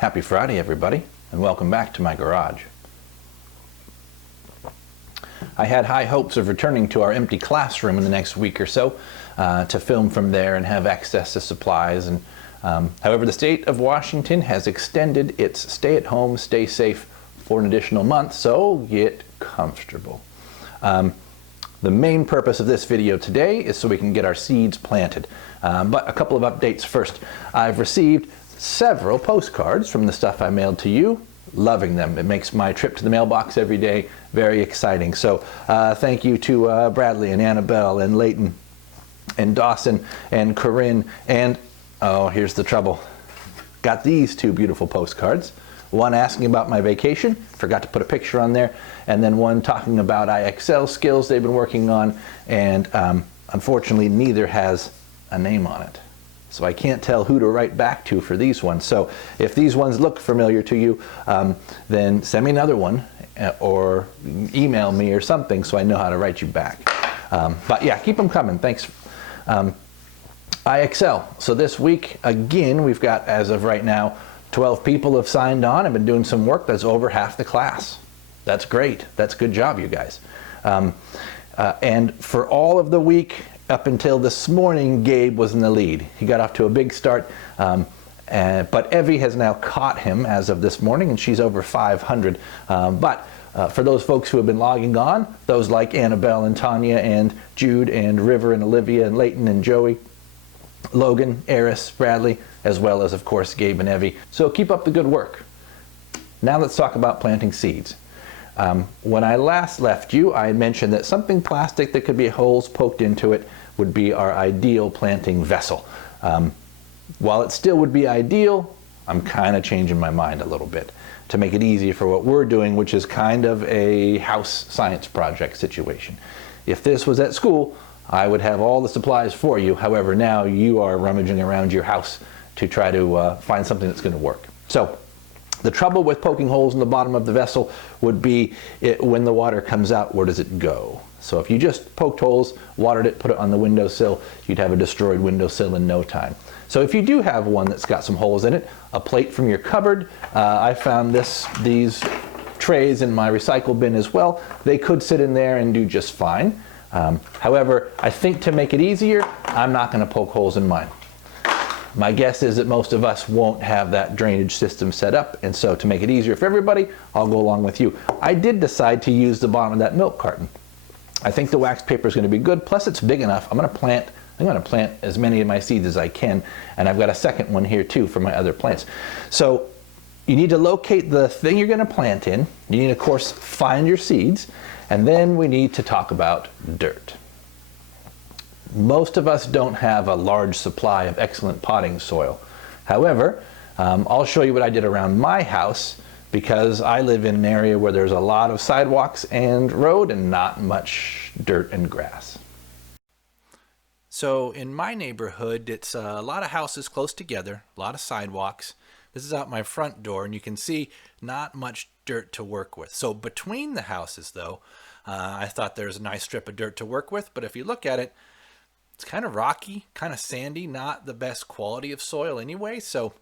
Happy Friday, everybody, and welcome back to my garage. I had high hopes of returning to our empty classroom in the next week or so to film from there and have access to supplies. And however, the state of Washington has extended its stay-at-home, stay-safe for an additional month, so get comfortable. The main purpose of this video today is so we can get our seeds planted. But a couple of updates first. I've received several postcards from the stuff I mailed to you. Loving them. It makes my trip to the mailbox every day very exciting. So thank you to Bradley and Annabelle and Leighton and Dawson and Corinne and, oh, here's the trouble. Got these two beautiful postcards. One asking about my vacation, forgot to put a picture on there, and then one talking about IXL skills they've been working on, and unfortunately neither has a name on it. So I can't tell who to write back to for these ones. So if these ones look familiar to you, then send me another one or email me or something so I know how to write you back. But yeah, keep them coming. Thanks. IXL. So this week, again, we've got, as of right now, 12 people have signed on and been doing some work. That's over half the class. That's great. That's a good job, you guys. And for all of the week, up until this morning, Gabe was in the lead. He got off to a big start, but Evie has now caught him as of this morning, and she's over 500. But for those folks who have been logging on, those like Annabelle and Tanya and Jude and River and Olivia and Leighton and Joey, Logan, Eris, Bradley, as well as, of course, Gabe and Evie. So keep up the good work. Now let's talk about planting seeds. When I last left you, I mentioned that something plastic that could be holes poked into it would be our ideal planting vessel. While it still would be ideal, I'm kind of changing my mind a little bit to make it easier for what we're doing, which is kind of a house science project situation. If this was at school, I would have all the supplies for you. However, now you are rummaging around your house to try to find something that's going to work. So the trouble with poking holes in the bottom of the vessel would be when the water comes out, where does it go? So if you just poked holes, watered it, put it on the windowsill, you'd have a destroyed windowsill in no time. So if you do have one that's got some holes in it, a plate from your cupboard, I found these trays in my recycle bin as well. They could sit in there and do just fine. However, I think to make it easier, I'm not going to poke holes in mine. My guess is that most of us won't have that drainage system set up, and so to make it easier for everybody, I'll go along with you. I did decide to use the bottom of that milk carton. I think the wax paper is going to be good, plus it's big enough. I'm going to plant as many of my seeds as I can, and I've got a second one here too for my other plants. So you need to locate the thing you're going to plant in. You need, of course, find your seeds, and then we need to talk about dirt. Most of us don't have a large supply of excellent potting soil. However, I'll show you what I did around my house because I live in an area where there's a lot of sidewalks and road and not much dirt and grass. So in my neighborhood, it's a lot of houses close together, a lot of sidewalks. This is out my front door, and you can see not much dirt to work with. So between the houses, though, I thought there's a nice strip of dirt to work with, but if you look at it, it's kind of rocky, kind of sandy, not the best quality of soil anyway, so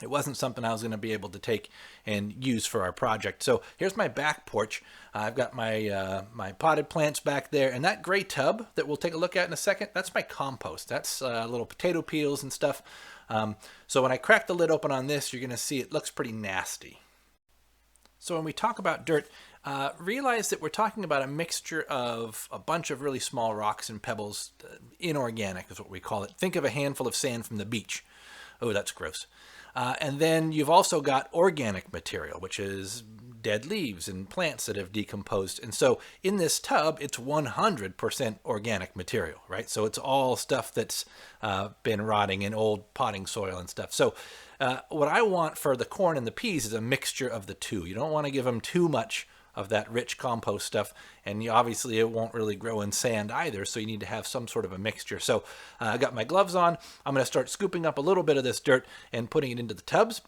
it wasn't something I was going to be able to take and use for our project. So here's my back porch. I've got my my potted plants back there, and that gray tub that we'll take a look at in a second, that's my compost. That's little potato peels and stuff. So when I crack the lid open on this, you're going to see it looks pretty nasty. So when we talk about dirt, realize that we're talking about a mixture of a bunch of really small rocks and pebbles. Inorganic is what we call it. Think of a handful of sand from the beach. Oh, that's gross. And then you've also got organic material, which is dead leaves and plants that have decomposed. And so in this tub, it's 100% organic material, right? So it's all stuff that's been rotting in old potting soil and stuff. So what I want for the corn and the peas is a mixture of the two. You don't want to give them too much of that rich compost stuff, and obviously it won't really grow in sand either, so you need to have some sort of a mixture. So I got my gloves on. I'm going to start scooping up a little bit of this dirt and putting it into the tubs.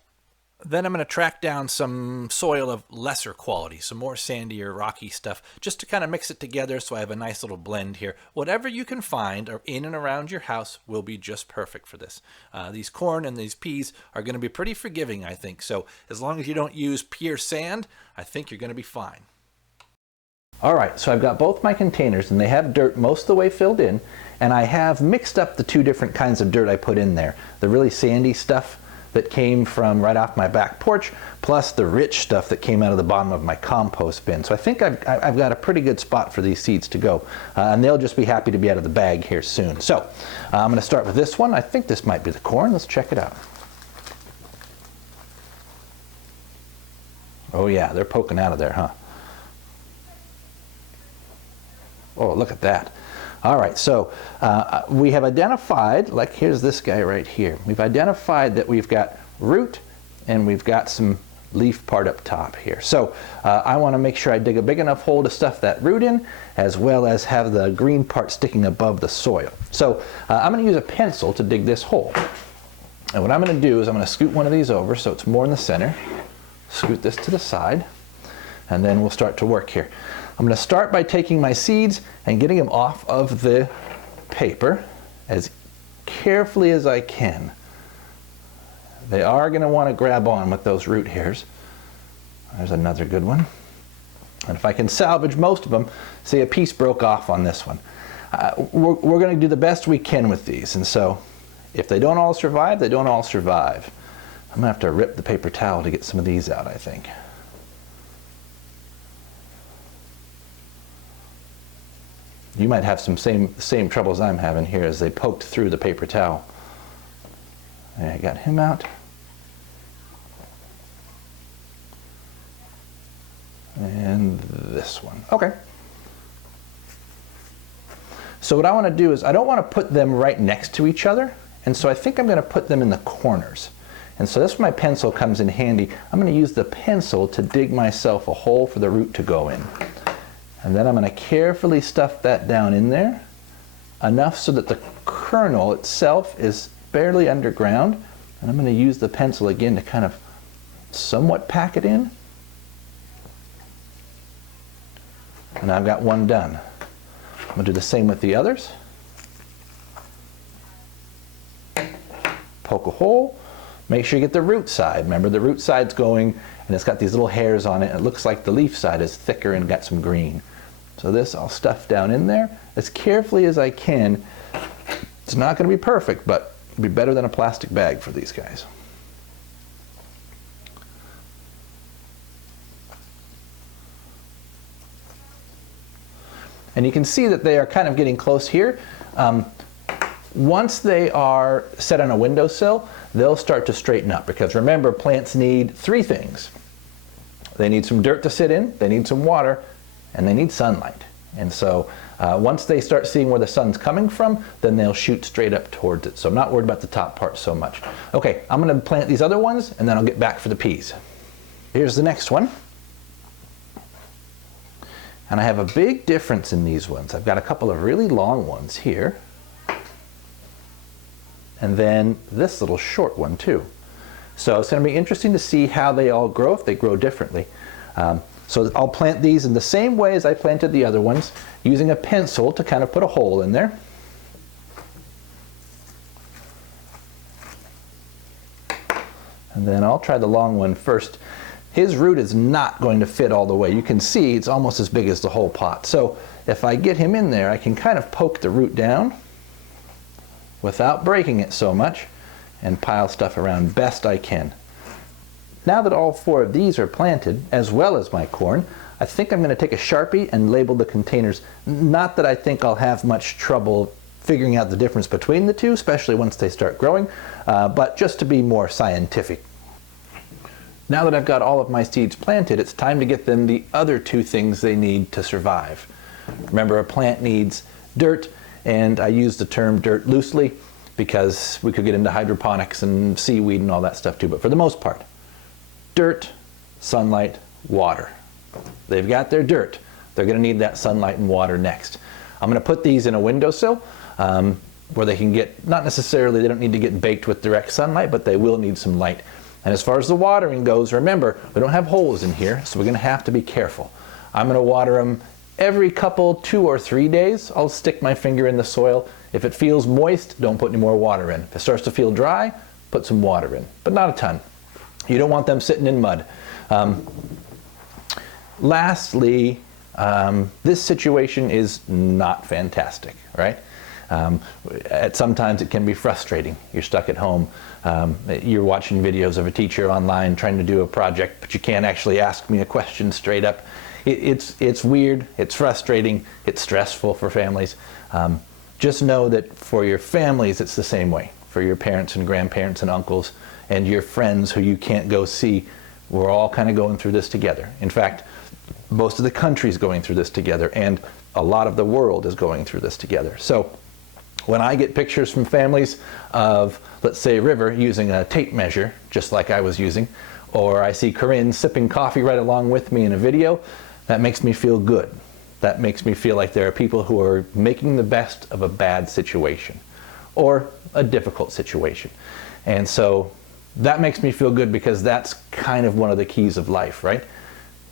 Then I'm going to track down some soil of lesser quality, some more sandy or rocky stuff, just to kind of mix it together so I have a nice little blend here. Whatever you can find or in and around your house will be just perfect for this. These corn and these peas are going to be pretty forgiving, I think. So as long as you don't use pure sand, I think you're going to be fine. All right, so I've got both my containers and they have dirt most of the way filled in, and I have mixed up the two different kinds of dirt I put in there. The really sandy stuff that came from right off my back porch, plus the rich stuff that came out of the bottom of my compost bin. So I think I've got a pretty good spot for these seeds to go, and they'll just be happy to be out of the bag here soon. So I'm going to start with this one. I think this might be the corn. Let's check it out. Oh yeah, they're poking out of there, huh? Oh, look at that. All right, so we have identified, like here's this guy right here. We've identified that we've got root and we've got some leaf part up top here. So I want to make sure I dig a big enough hole to stuff that root in, as well as have the green part sticking above the soil. So I'm going to use a pencil to dig this hole. And what I'm going to do is I'm going to scoot one of these over so it's more in the center, scoot this to the side, and then we'll start to work here. I'm going to start by taking my seeds and getting them off of the paper as carefully as I can. They are going to want to grab on with those root hairs. There's another good one. And if I can salvage most of them, see a piece broke off on this one. We're going to do the best we can with these, and so if they don't all survive, they don't all survive. I'm going to have to rip the paper towel to get some of these out, I think. You might have some same troubles I'm having here as they poked through the paper towel. And I got him out. And this one. Okay. So what I want to do is I don't want to put them right next to each other, and so I think I'm going to put them in the corners. And so that's where my pencil comes in handy. I'm going to use the pencil to dig myself a hole for the root to go in. And then I'm going to carefully stuff that down in there, enough so that the kernel itself is barely underground. And I'm going to use the pencil again to kind of somewhat pack it in. And I've got one done. I'm going to do the same with the others. Poke a hole. Make sure you get the root side. Remember, the root side's going, and it's got these little hairs on it. And it looks like the leaf side is thicker and got some green. So this I'll stuff down in there as carefully as I can. It's not going to be perfect, but it'll be better than a plastic bag for these guys. And you can see that they are kind of getting close here. Once they are set on a windowsill, they'll start to straighten up, because remember, plants need three things. They need some dirt to sit in, they need some water, and they need sunlight. And so once they start seeing where the sun's coming from, then they'll shoot straight up towards it. So I'm not worried about the top part so much. Okay, I'm going to plant these other ones, and then I'll get back for the peas. Here's the next one. And I have a big difference in these ones. I've got a couple of really long ones here, and then this little short one too. So it's going to be interesting to see how they all grow, if they grow differently. So I'll plant these in the same way as I planted the other ones, using a pencil to kind of put a hole in there. And then I'll try the long one first. His root is not going to fit all the way. You can see it's almost as big as the whole pot. So if I get him in there, I can kind of poke the root down without breaking it so much and pile stuff around best I can. Now that all four of these are planted, as well as my corn, I think I'm going to take a Sharpie and label the containers. Not that I think I'll have much trouble figuring out the difference between the two, especially once they start growing, but just to be more scientific. Now that I've got all of my seeds planted, it's time to get them the other two things they need to survive. Remember, a plant needs dirt, and I use the term dirt loosely because we could get into hydroponics and seaweed and all that stuff too, but for the most part, dirt, sunlight, water. They've got their dirt. They're going to need that sunlight and water next. I'm going to put these in a windowsill where they can get, not necessarily, they don't need to get baked with direct sunlight, but they will need some light. And as far as the watering goes, remember, we don't have holes in here, so we're going to have to be careful. I'm going to water them every couple, 2 or 3 days. I'll stick my finger in the soil. If it feels moist, don't put any more water in. If it starts to feel dry, put some water in, but not a ton. You don't want them sitting in mud. Lastly, this situation is not fantastic, right? Sometimes it can be frustrating. You're stuck at home. You're watching videos of a teacher online trying to do a project, but you can't actually ask me a question straight up. It's weird, it's frustrating, it's stressful for families. Just know that for your families, it's the same way. For your parents and grandparents and uncles and your friends who you can't go see, we're all kind of going through this together. In fact, most of the country's going through this together, and a lot of the world is going through this together. So when I get pictures from families of, let's say, River using a tape measure, just like I was using, or I see Corinne sipping coffee right along with me in a video, that makes me feel good. That makes me feel like there are people who are making the best of a bad situation or a difficult situation. And so that makes me feel good, because that's kind of one of the keys of life, right?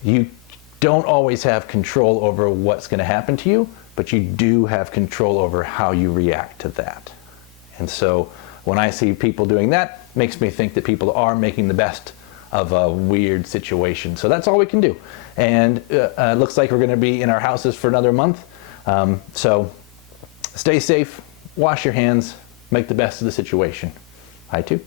You don't always have control over what's going to happen to you, but you do have control over how you react to that. And so when I see people doing that, it makes me think that people are making the best of a weird situation. So that's all we can do. And it looks like we're going to be in our houses for another month. So stay safe, wash your hands, make the best of the situation. I too.